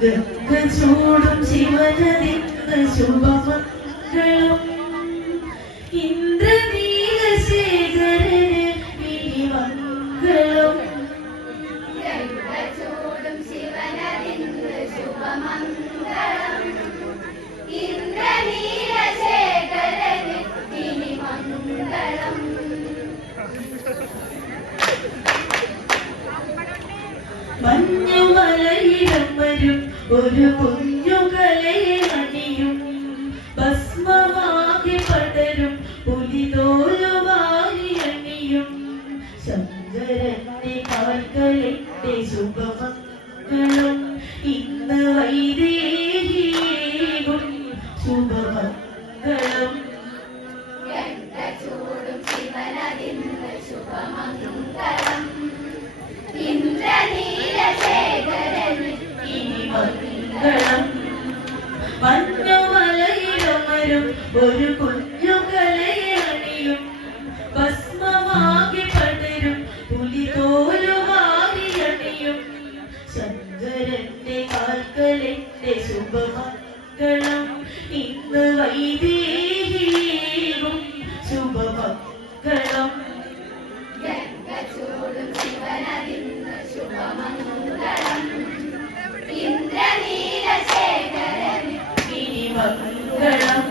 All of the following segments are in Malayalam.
ഗംഗ ചൂടും ശിവനദിന്ന് ശുഭമംഗളം ഇന്ദ്രനീലശേഖരന് ശുഭമംഗളം ഇനി മംഗളം മഞ്ഞുമലയിടം വരും ഒരു കുഞ്ഞു കലയെ അണിയും. ഭസ്മമാകെ പടരും പുലിതോലുവാരി അണിയും. ശങ്കരന്റെ കാൽക്കളിന്റെ ശുഭമംഗളം ഇന്ന് വൈദേഹീകും ശുഭമംഗളം. ഇന്ന് വൈദേഹീകും ശുഭമംഗളം. ചൂടും ശിവനതിന്ന് ശുഭമംഗളം. ഇന്ദ്രനീലശേഖരന് ഇനി മംഗളം.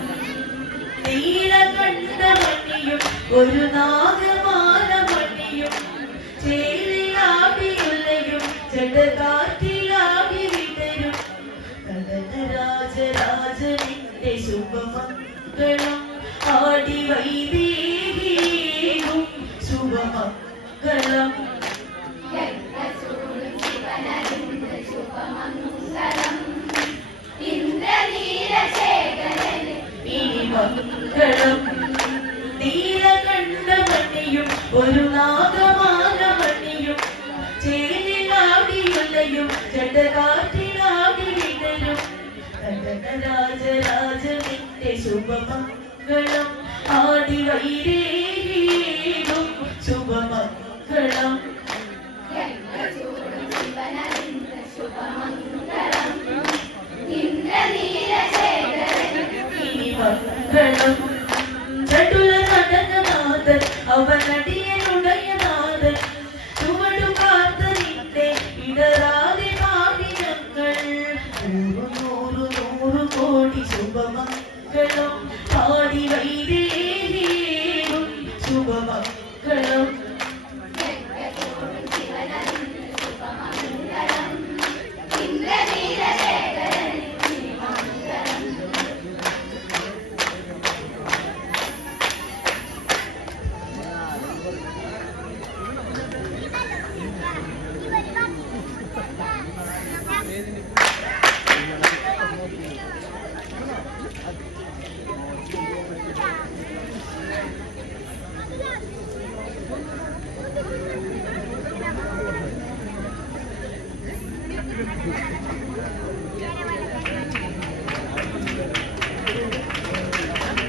നീലകണ്ഠമണിയും ഒരു നാഗമാല മണിയും ചേലിയാടിയുള്ളയും ജഡകാറ്റിലാടി വിതരും നടനരാജരാജനിന്റെ ശുഭമംഗളം. ആടി വൈദേഹീകും ശുഭമംഗളം. മംഗളം നീലകണ്ഠമണിയും ഒരു നാഗമാല മണിയും ചേലിലാടിയുള്ളയും ജഡകാറ്റിലാടി വിതരും രാജരാജനിന്റെ ശുഭമംഗളം. ആടി വൈരേകും ശുഭമംഗളം ചൂടും மங்களம் பாடி வைதே тебе.